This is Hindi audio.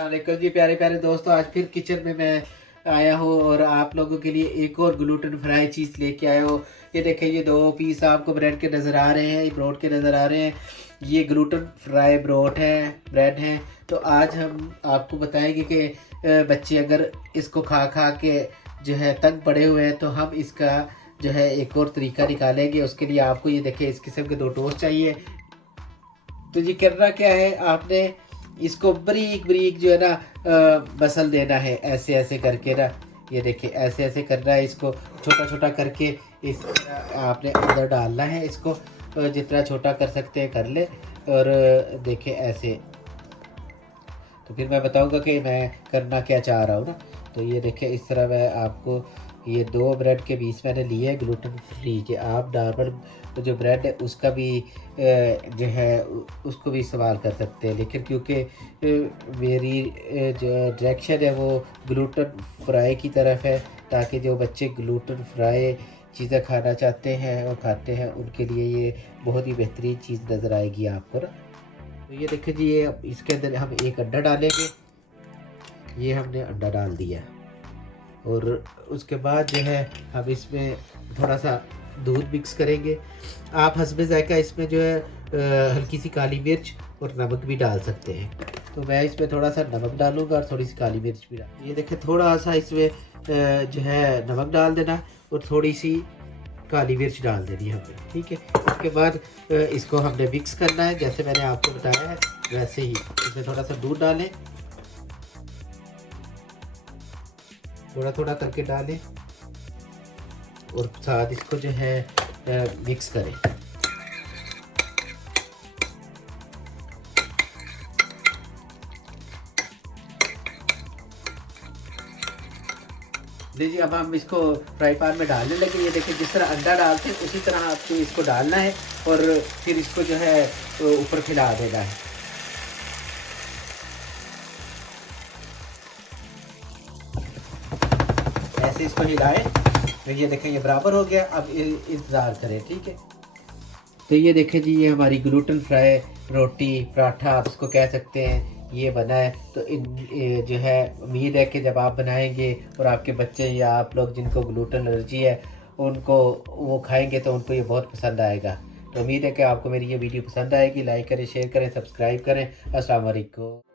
अस्सलाम वालेकुम जी प्यारे प्यारे दोस्तों, आज फिर किचन में मैं आया हूँ और आप लोगों के लिए एक और ग्लूटेन फ्राई चीज़ लेके आया हूँ। ये देखें, ये दो पीस आपको ब्रेड के नज़र आ रहे हैं, ब्रोड के नज़र आ रहे हैं। ये ग्लूटेन फ्राई ब्रेड है। तो आज हम आपको बताएंगे कि बच्चे अगर इसको खा खा के जो है तंग पड़े हुए हैं, तो हम इसका जो है एक और तरीका निकालेंगे। उसके लिए आपको ये देखें, इस किस्म के 2 टोस्ट चाहिए। तो जी करना क्या है, आपने इसको बारीक बारीक जो है ना मसल देना है, ऐसे ऐसे करके ना। ये देखिए, ऐसे ऐसे करना है, इसको छोटा छोटा करके इस तरह आपने अंदर डालना है। इसको जितना छोटा कर सकते हैं कर ले। और देखिए ऐसे, तो फिर मैं बताऊंगा कि मैं करना क्या चाह रहा हूँ ना। तो ये देखिए, इस तरह मैं आपको ये 2 ब्रेड के पीस मैंने लिए ग्लूटेन फ्री के। आप नॉर्मल जो ब्रेड है उसका भी जो है उसको भी इस्तेमाल कर सकते हैं, लेकिन क्योंकि मेरी जो डायरेक्शन है वो ग्लूटेन फ्राई की तरफ है, ताकि जो बच्चे ग्लूटेन फ्राई चीज़ें खाना चाहते हैं और खाते हैं, उनके लिए ये बहुत ही बेहतरीन चीज़ नज़र आएगी आपको ना। तो ये देखिए जी, ये इसके अंदर हम एक अंडा डालेंगे। ये हमने अंडा डाल दिया और उसके बाद जो है हम इसमें थोड़ा सा दूध मिक्स करेंगे। आप हस्बे जायका इसमें जो है हल्की सी काली मिर्च और नमक भी डाल सकते हैं। तो मैं इसमें थोड़ा सा नमक डालूंगा और थोड़ी सी काली मिर्च भी डाल। ये देखिए, थोड़ा सा इसमें जो है नमक डाल देना और थोड़ी सी काली मिर्च डाल देनी है हमें, ठीक है। उसके बाद इसको हमने मिक्स करना है, जैसे मैंने आपको बताया है वैसे ही। इसमें थोड़ा सा दूध डालें, थोड़ा थोड़ा करके डालें और साथ इसको जो है मिक्स करें। लीजिए, अब हम इसको फ्राई पैन में डालने लगे। ये देखिए, जिस तरह अंडा डालते हैं उसी तरह आपको इसको डालना है और फिर इसको जो है ऊपर खिला देना है। ऐसे इसको हिलाएं। तो ये देखें, ये बराबर हो गया। अब इंतज़ार करें, ठीक है। तो ये देखें जी, ये हमारी ग्लूटेन फ्राई रोटी पराठा आप इसको कह सकते हैं, ये बना है। तो ये जो है, उम्मीद है कि जब आप बनाएंगे और आपके बच्चे या आप लोग जिनको ग्लूटेन एलर्जी है उनको वो खाएंगे तो उनको ये बहुत पसंद आएगा। तो उम्मीद है कि आपको मेरी ये वीडियो पसंद आएगी। लाइक करें, शेयर करें, सब्सक्राइब करें। अस्सलाम वालेकुम।